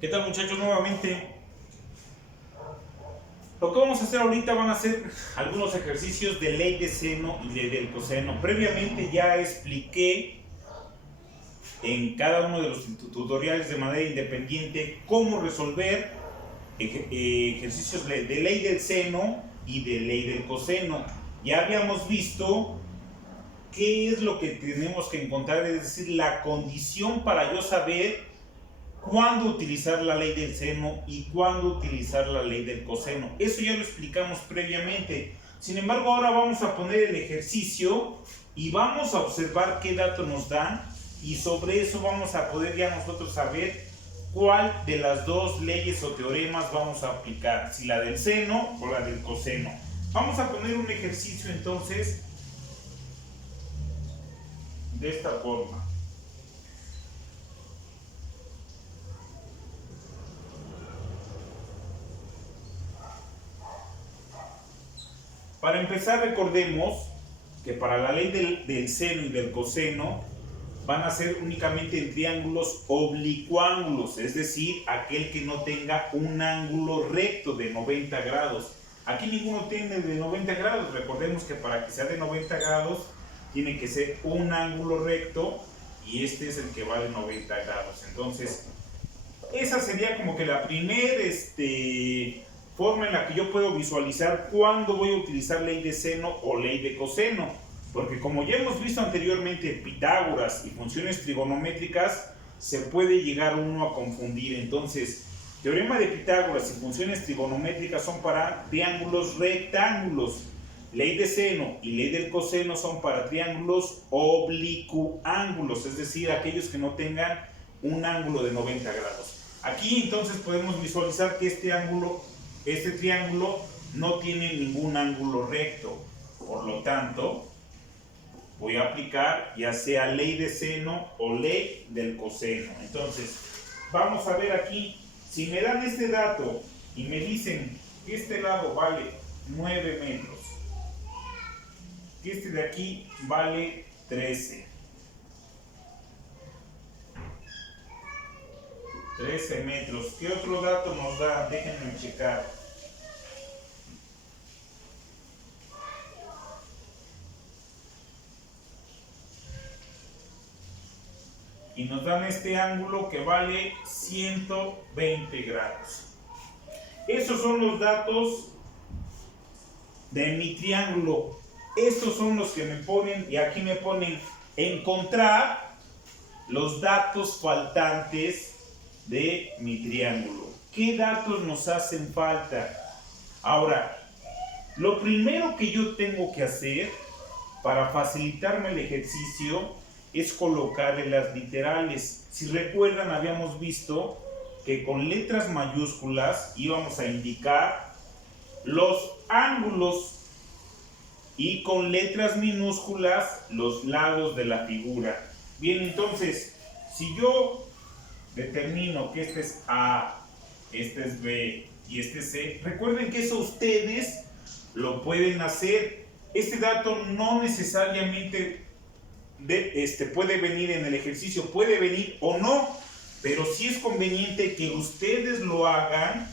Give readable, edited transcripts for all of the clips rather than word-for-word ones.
¿Qué tal, muchachos? Nuevamente, lo que vamos a hacer ahorita van a ser algunos ejercicios de ley de seno y ley del coseno. Previamente ya expliqué en cada uno de los tutoriales de manera independiente cómo resolver ejercicios de ley del seno y de ley del coseno. Ya habíamos visto qué es lo que tenemos que encontrar, es decir, la condición para yo saber cuándo utilizar la ley del seno y cuándo utilizar la ley del coseno. Eso ya lo explicamos previamente. Sin embargo, ahora vamos a poner el ejercicio y vamos a observar qué dato nos dan, y sobre eso vamos a poder ya nosotros saber cuál de las dos leyes o teoremas vamos a aplicar, si la del seno o la del coseno. Vamos a poner un ejercicio entonces de esta forma. Para empezar, recordemos que para la ley del seno y del coseno van a ser únicamente en triángulos oblicuángulos, es decir, aquel que no tenga un ángulo recto de 90 grados. Aquí ninguno tiene de 90 grados. Recordemos que para que sea de 90 grados tiene que ser un ángulo recto, y este es el que vale 90 grados. Entonces, esa sería como que la primera forma en la que yo puedo visualizar cuándo voy a utilizar ley de seno o ley de coseno. Porque como ya hemos visto anteriormente, Pitágoras y funciones trigonométricas se puede llegar uno a confundir. Entonces, teorema de Pitágoras y funciones trigonométricas son para triángulos rectángulos. Ley de seno y ley del coseno son para triángulos oblicuángulos, es decir, aquellos que no tengan un ángulo de 90 grados. Aquí entonces podemos visualizar que este triángulo no tiene ningún ángulo recto. Por lo tanto, voy a aplicar ya sea ley de seno o ley del coseno. Entonces, vamos a ver aquí, si me dan este dato y me dicen que este lado vale 9 metros, que este de aquí vale 13 metros. ¿Qué otro dato nos da? Déjenme checar. Y nos dan este ángulo que vale 120 grados. Esos son los datos de mi triángulo. Estos son los que me ponen, y aquí me ponen encontrar los datos faltantes de mi triángulo. ¿Qué datos nos hacen falta? Ahora, lo primero que yo tengo que hacer para facilitarme el ejercicio es colocarle las literales. Si recuerdan, habíamos visto que con letras mayúsculas íbamos a indicar los ángulos y con letras minúsculas los lados de la figura. Bien, entonces, si yo determino que este es A, este es B y este es C, recuerden que eso ustedes lo pueden hacer. Este dato no necesariamente puede venir en el ejercicio, puede venir o no, pero sí es conveniente que ustedes lo hagan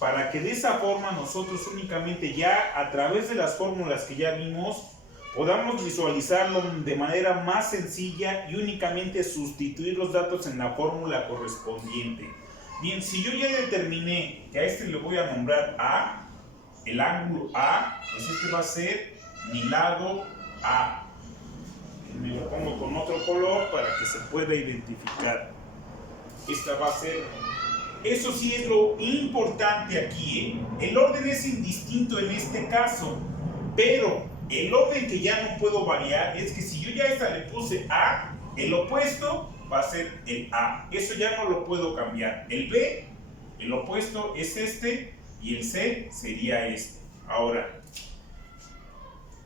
para que de esa forma nosotros únicamente ya a través de las fórmulas que ya vimos podamos visualizarlo de manera más sencilla y únicamente sustituir los datos en la fórmula correspondiente. Bien, si yo ya determiné que a este le voy a nombrar A, el ángulo A, pues este va a ser mi lado A. Me lo pongo con otro color para que se pueda identificar. Esta va a ser. Eso sí es lo importante aquí, ¿eh? El orden es indistinto en este caso, pero el orden que ya no puedo variar es que si yo ya a esta le puse A, el opuesto va a ser el A. Eso ya no lo puedo cambiar. El B, el opuesto es este, y el C sería este. Ahora,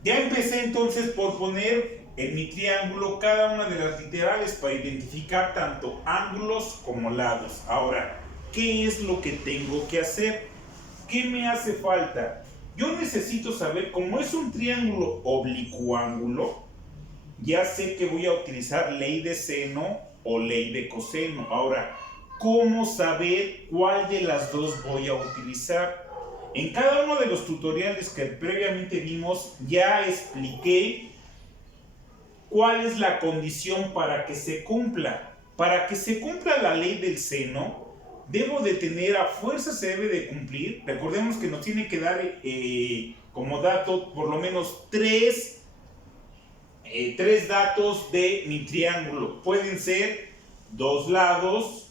ya empecé entonces por poner en mi triángulo cada una de las literales para identificar tanto ángulos como lados. Ahora, ¿qué es lo que tengo que hacer? ¿Qué me hace falta? Yo necesito saber, como es un triángulo oblicuángulo, ya sé que voy a utilizar ley de seno o ley de coseno. Ahora, cómo saber cuál de las dos voy a utilizar. En cada uno de los tutoriales que previamente vimos ya expliqué cuál es la condición para que se cumpla. Para que se cumpla la ley del seno, debo de tener, a fuerza se debe de cumplir. Recordemos que nos tiene que dar como dato por lo menos tres datos de mi triángulo. Pueden ser dos lados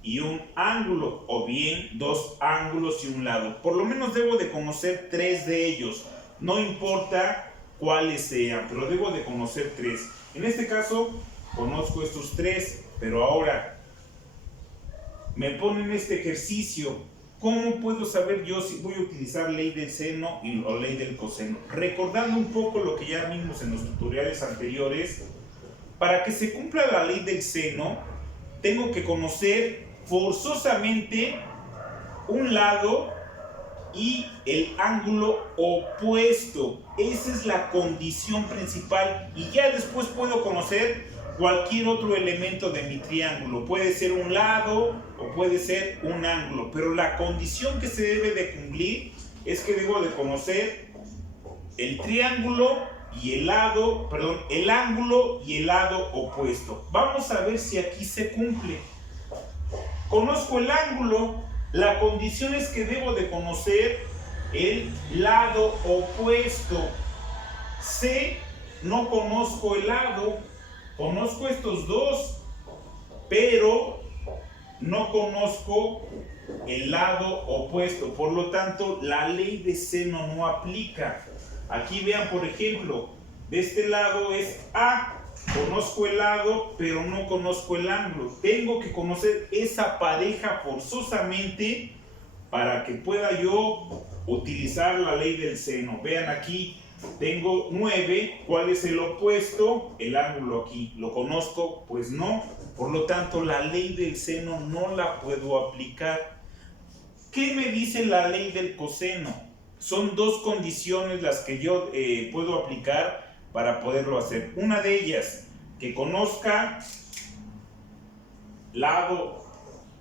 y un ángulo, o bien dos ángulos y un lado. Por lo menos debo de conocer tres de ellos. No importa cuáles sean, pero debo de conocer tres. En este caso, conozco estos tres, pero ahora me ponen este ejercicio. ¿Cómo puedo saber yo si voy a utilizar ley del seno o ley del coseno? Recordando un poco lo que ya vimos en los tutoriales anteriores, para que se cumpla la ley del seno, tengo que conocer forzosamente un lado y el ángulo opuesto. Esa es la condición principal, y ya después puedo conocer cualquier otro elemento de mi triángulo. Puede ser un lado o puede ser un ángulo, pero la condición que se debe de cumplir es que debo de conocer el triángulo y el lado, perdón, el ángulo y el lado opuesto. Vamos a ver si aquí se cumple. Conozco el ángulo, la condición es que debo de conocer el lado opuesto. C, no conozco el lado, conozco estos dos, pero no conozco el lado opuesto. Por lo tanto, la ley de seno no aplica. Aquí vean, por ejemplo, de este lado es A. Conozco el lado, pero no conozco el ángulo. Tengo que conocer esa pareja forzosamente para que pueda yo utilizar la ley del seno. Vean aquí, tengo 9. ¿Cuál es el opuesto? El ángulo aquí. ¿Lo conozco? Pues no. Por lo tanto, la ley del seno no la puedo aplicar. ¿Qué me dice la ley del coseno? Son dos condiciones las que yo puedo aplicar para poderlo hacer. Una de ellas, que conozca lado,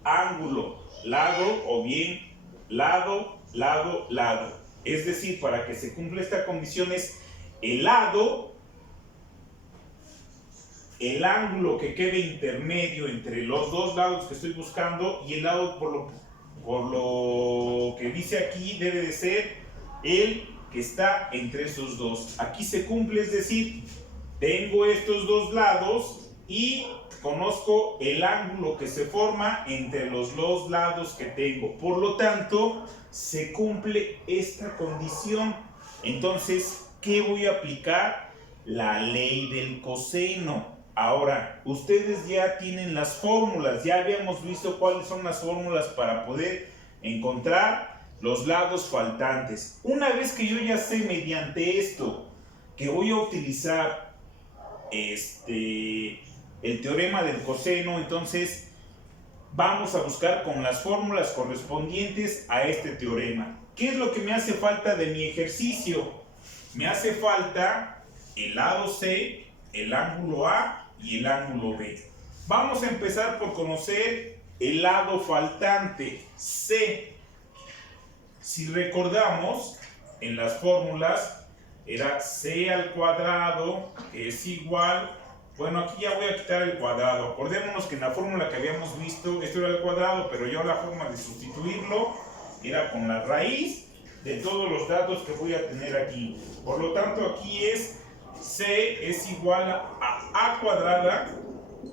ángulo, lado, o bien lado, lado, lado. Es decir, para que se cumpla esta condición es el lado, el ángulo que quede intermedio entre los dos lados que estoy buscando, y el lado, por lo que dice aquí, debe de ser el que está entre esos dos. Aquí se cumple, es decir, tengo estos dos lados y conozco el ángulo que se forma entre los dos lados que tengo. Por lo tanto, se cumple esta condición. Entonces, ¿qué voy a aplicar? La ley del coseno. Ahora, ustedes ya tienen las fórmulas. Ya habíamos visto cuáles son las fórmulas para poder encontrar los lados faltantes. Una vez que yo ya sé mediante esto que voy a utilizar el teorema del coseno, entonces vamos a buscar con las fórmulas correspondientes a este teorema. ¿Qué es lo que me hace falta de mi ejercicio? Me hace falta el lado C, el ángulo A y el ángulo B. Vamos a empezar por conocer el lado faltante, C. Si recordamos, en las fórmulas era c al cuadrado, que es igual, bueno, aquí ya voy a quitar el cuadrado. Acordémonos que en la fórmula que habíamos visto, esto era el cuadrado, pero yo la forma de sustituirlo era con la raíz de todos los datos que voy a tener aquí. Por lo tanto, aquí es c es igual a cuadrada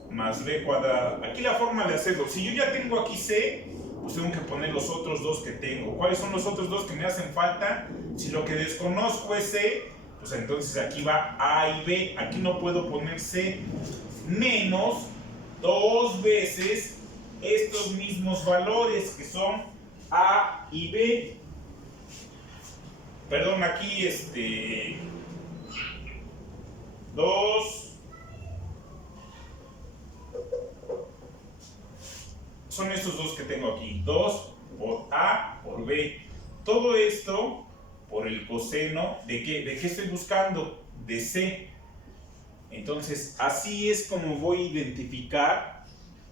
más b cuadrada. Aquí la forma de hacerlo, si yo ya tengo aquí c, pues tengo que poner los otros dos que tengo. ¿Cuáles son los otros dos que me hacen falta? Si lo que desconozco es C, pues entonces aquí va A y B. Aquí no puedo poner C. Menos 2 veces estos mismos valores que son A y B. Perdón, aquí 2. Son estos dos que tengo aquí, 2 por A por B. Todo esto por el coseno, ¿de qué estoy buscando? De C. Entonces, así es como voy a identificar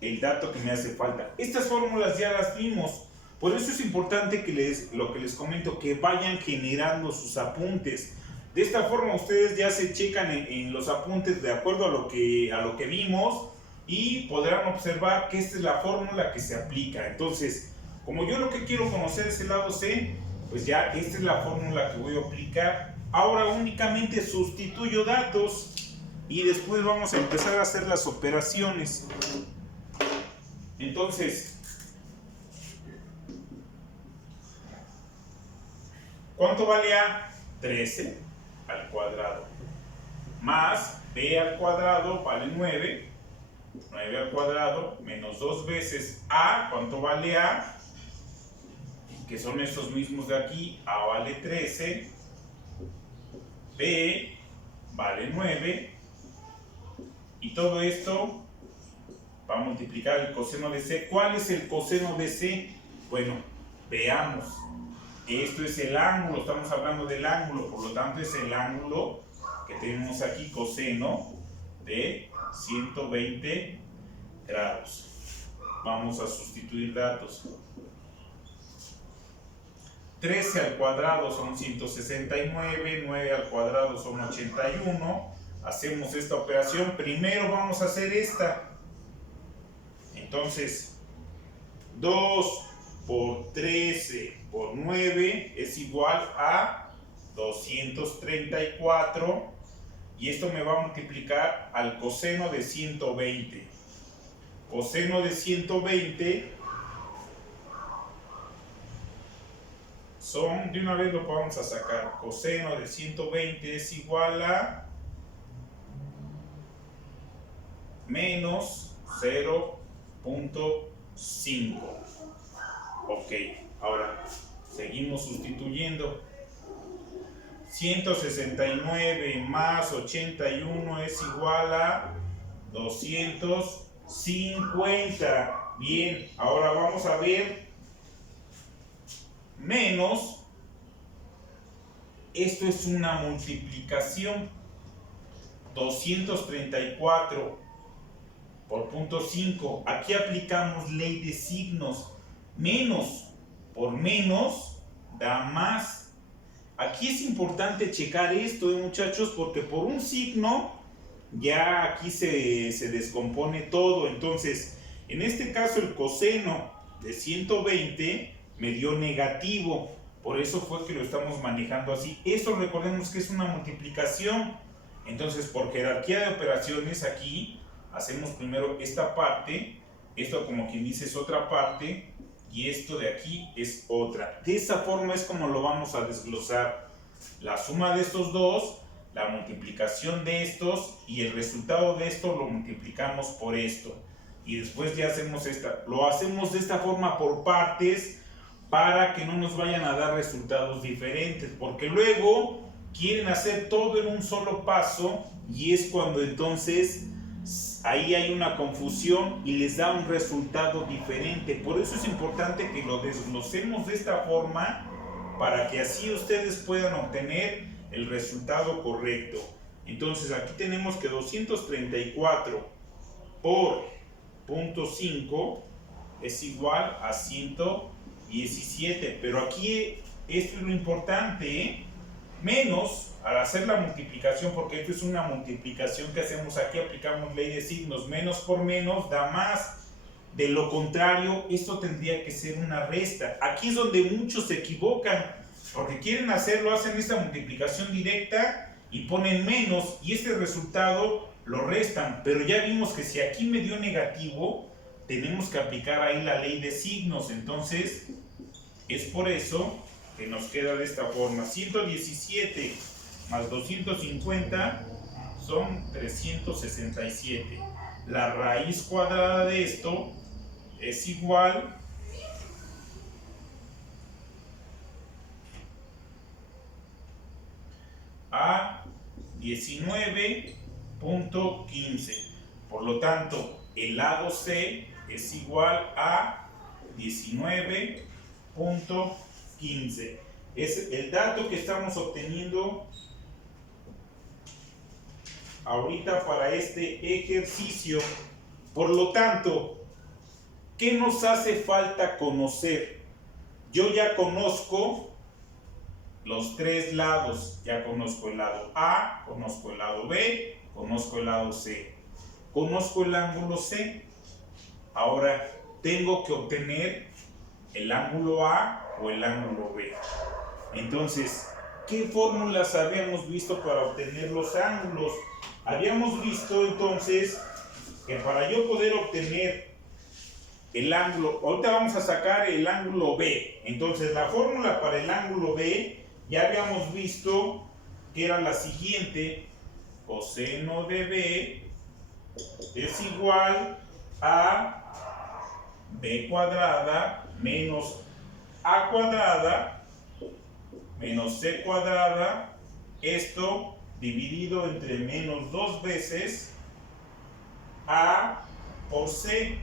el dato que me hace falta. Estas fórmulas ya las vimos. Por eso es importante que lo que les comento, que vayan generando sus apuntes. De esta forma ustedes ya se checan en los apuntes de acuerdo a lo que vimos y podrán observar que esta es la fórmula que se aplica. Entonces, como yo lo que quiero conocer es el lado C, pues ya esta es la fórmula que voy a aplicar. Ahora únicamente sustituyo datos y después vamos a empezar a hacer las operaciones. Entonces, ¿cuánto vale A? 13 al cuadrado. Más B al cuadrado vale 9. 9 al cuadrado menos 2 veces A. ¿Cuánto vale A? Que son estos mismos de aquí. A vale 13. B vale 9. Y todo esto va a multiplicar el coseno de C. ¿Cuál es el coseno de C? Bueno, veamos. Esto es el ángulo, estamos hablando del ángulo, por lo tanto es el ángulo que tenemos aquí, coseno de 120 grados. Vamos a sustituir datos. 13 al cuadrado son 169, 9 al cuadrado son 81. Hacemos esta operación. Primero vamos a hacer esta. Entonces, 2 por 13 por 9 es igual a 234. Y esto me va a multiplicar al coseno de 120. Coseno de 120 son, de una vez lo vamos a sacar, coseno de 120 es igual a menos 0.5. Ok, ahora seguimos sustituyendo. 169 más 81 es igual a 250. Bien, ahora vamos a ver menos, esto es una multiplicación, 234 por punto 5, aquí aplicamos ley de signos, menos por menos da más. Aquí es importante checar esto, muchachos, porque por un signo ya aquí se descompone todo. Entonces, en este caso el coseno de 120 me dio negativo, por eso fue que lo estamos manejando así. Esto recordemos que es una multiplicación. Entonces, por jerarquía de operaciones aquí hacemos primero esta parte, esto como quien dice es otra parte, y esto de aquí es otra. De esa forma es como lo vamos a desglosar. La suma de estos dos, la multiplicación de estos, y el resultado de esto lo multiplicamos por esto. Y después ya hacemos esta. Lo hacemos de esta forma por partes para que no nos vayan a dar resultados diferentes, porque luego quieren hacer todo en un solo paso y es cuando entonces ahí hay una confusión y les da un resultado diferente. Por eso es importante que lo desglosemos de esta forma para que así ustedes puedan obtener el resultado correcto. Entonces aquí tenemos que 234 por 0.5 es igual a 117, pero aquí esto es lo importante, ¿eh? Menos, al hacer la multiplicación, porque esto es una multiplicación que hacemos aquí, aplicamos ley de signos, menos por menos da más. De lo contrario, esto tendría que ser una resta. Aquí es donde muchos se equivocan, porque quieren hacerlo, hacen esta multiplicación directa y ponen menos, y este resultado lo restan. Pero ya vimos que si aquí me dio negativo, tenemos que aplicar ahí la ley de signos. Entonces, es por eso que nos queda de esta forma. 117 más 250 son 367. La raíz cuadrada de esto es igual a 19.15. Por lo tanto, el lado C es igual a 19.15. Es el dato que estamos obteniendo ahorita para este ejercicio. Por lo tanto, ¿Qué nos hace falta conocer? Yo ya conozco los tres lados. Ya conozco el lado A, conozco el lado B, conozco el lado C. Conozco el ángulo C. Ahora tengo que obtener el ángulo A o el ángulo B. Entonces, ¿qué fórmulas habíamos visto para obtener los ángulos? Habíamos visto entonces que para yo poder obtener el ángulo, ahorita vamos a sacar el ángulo B. Entonces, la fórmula para el ángulo B ya habíamos visto que era la siguiente: coseno de B es igual a B cuadrada menos A cuadrada menos C cuadrada, esto dividido entre menos 2 veces A por C,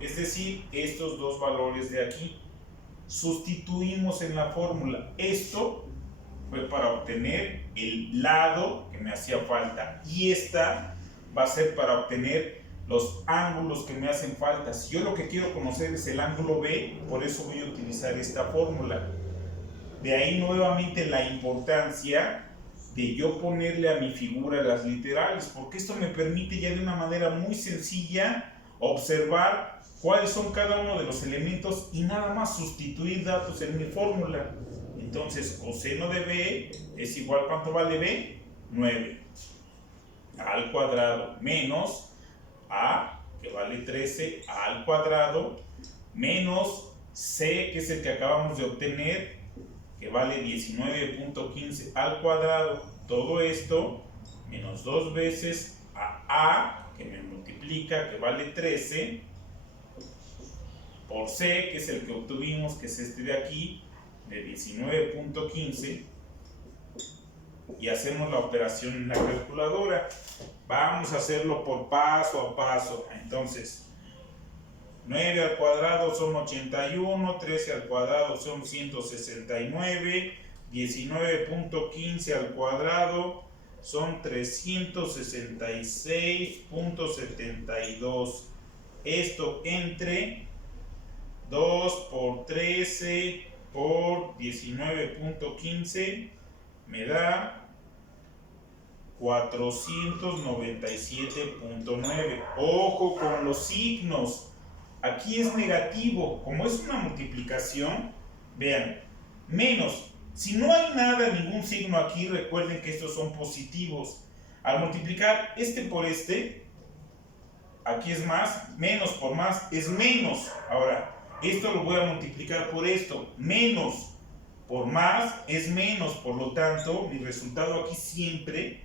es decir, estos dos valores de aquí. Sustituimos en la fórmula. Esto fue para obtener el lado que me hacía falta, y esta va a ser para obtener los ángulos que me hacen falta. Si yo lo que quiero conocer es el ángulo B, por eso voy a utilizar esta fórmula. De ahí nuevamente la importancia de yo ponerle a mi figura las literales, porque esto me permite ya de una manera muy sencilla observar cuáles son cada uno de los elementos y nada más sustituir datos en mi fórmula. Entonces, coseno de B es igual, ¿cuánto vale B? 9 al cuadrado menos A, que vale 13 al cuadrado, menos C, que es el que acabamos de obtener, que vale 19.15 al cuadrado. Todo esto menos 2 veces a, que me multiplica, que vale 13, por C, que es el que obtuvimos, que es este de aquí, de 19.15, y hacemos la operación en la calculadora. Vamos a hacerlo por paso a paso. Entonces, 9 al cuadrado son 81, 13 al cuadrado son 169, 19.15 al cuadrado son 366.72. Esto entre 2 por 13 por 19.15 me da 497.9. Ojo con los signos. Aquí es negativo. Como es una multiplicación, vean, menos. Si no hay nada, ningún signo aquí, recuerden que estos son positivos. Al multiplicar este por este, aquí es más, menos por más es menos. Ahora, esto lo voy a multiplicar por esto. Menos por más es menos, por lo tanto, mi resultado aquí siempre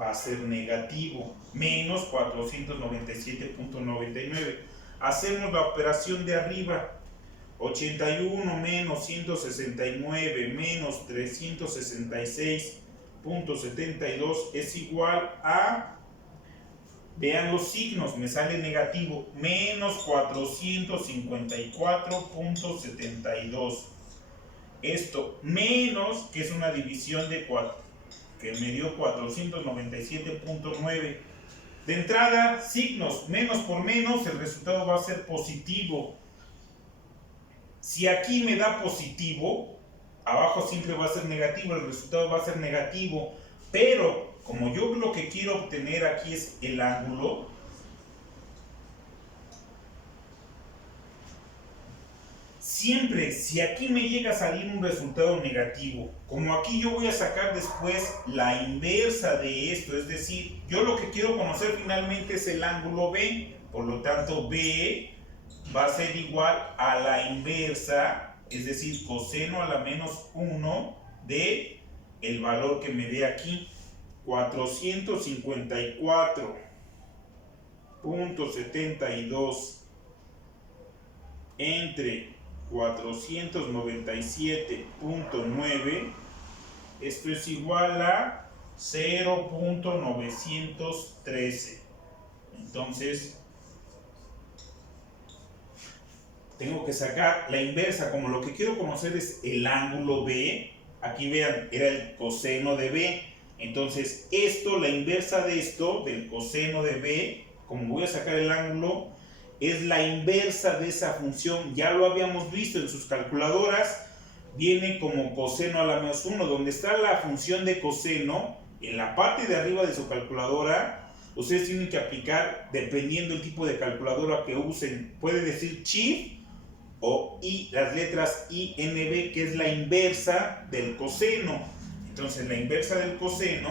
va a ser negativo. Menos 497.99. Hacemos la operación de arriba. 81 menos 169 menos 366.72 es igual a, vean los signos, me sale negativo, menos 454.72. Esto menos, que es una división de 4, que me dio 497.9. De entrada, signos, menos por menos, el resultado va a ser positivo. Si aquí me da positivo, abajo siempre va a ser negativo, el resultado va a ser negativo. Pero, como yo lo que quiero obtener aquí es el ángulo, siempre, si aquí me llega a salir un resultado negativo, como aquí yo voy a sacar después la inversa de esto, es decir, yo lo que quiero conocer finalmente es el ángulo B, por lo tanto B va a ser igual a la inversa, es decir, coseno a la menos 1 de el valor que me dé aquí, 454.72 entre 497.9, esto es igual a 0.913. Entonces, tengo que sacar la inversa. Como lo que quiero conocer es el ángulo B, aquí vean, era el coseno de B. Entonces, esto, la inversa de esto, del coseno de B, como voy a sacar el ángulo, es la inversa de esa función. Ya lo habíamos visto en sus calculadoras, viene como coseno a la menos 1, donde está la función de coseno, en la parte de arriba de su calculadora, ustedes tienen que aplicar, dependiendo del tipo de calculadora que usen, puede decir Shift o I, las letras INB, que es la inversa del coseno. Entonces la inversa del coseno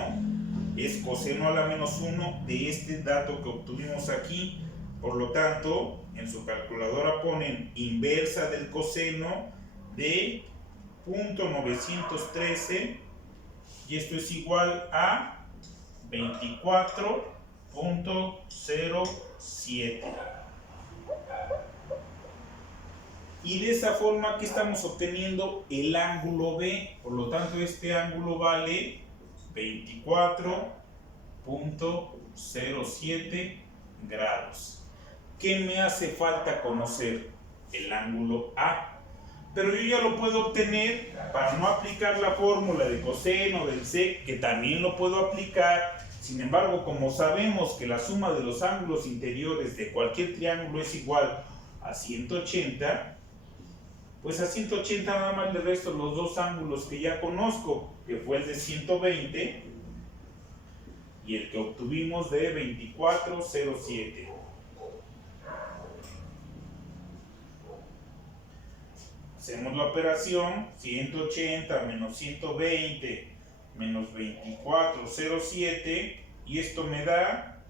es coseno a la menos 1 de este dato que obtuvimos aquí. Por lo tanto, en su calculadora ponen inversa del coseno de 0.913 y esto es igual a 24.07. Y de esa forma que estamos obteniendo el ángulo B. Por lo tanto, este ángulo vale 24.07 grados. ¿Qué me hace falta conocer? El ángulo A. Pero yo ya lo puedo obtener para no aplicar la fórmula de coseno del sec, que también lo puedo aplicar. Sin embargo, como sabemos que la suma de los ángulos interiores de cualquier triángulo es igual a 180, pues a 180 nada más le resto los dos ángulos que ya conozco, que fue el de 120 y el que obtuvimos de 24.07. Hacemos la operación, 180 menos 120 menos 24.07, y esto me da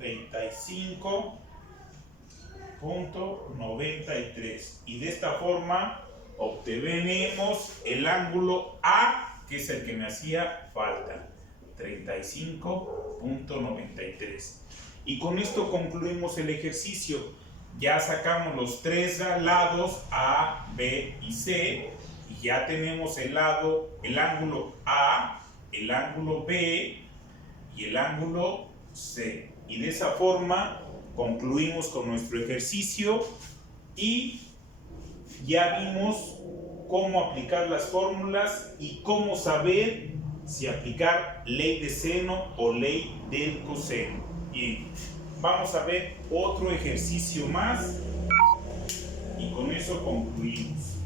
35.93, y de esta forma obtenemos el ángulo A, que es el que me hacía falta, 35.93. Y con esto concluimos el ejercicio. Ya sacamos los tres lados A, B y C, y ya tenemos el ángulo A, el ángulo B y el ángulo C. Y de esa forma concluimos con nuestro ejercicio y ya vimos cómo aplicar las fórmulas y cómo saber si aplicar ley de seno o ley del coseno. Bien, vamos a ver otro ejercicio más y con eso concluimos.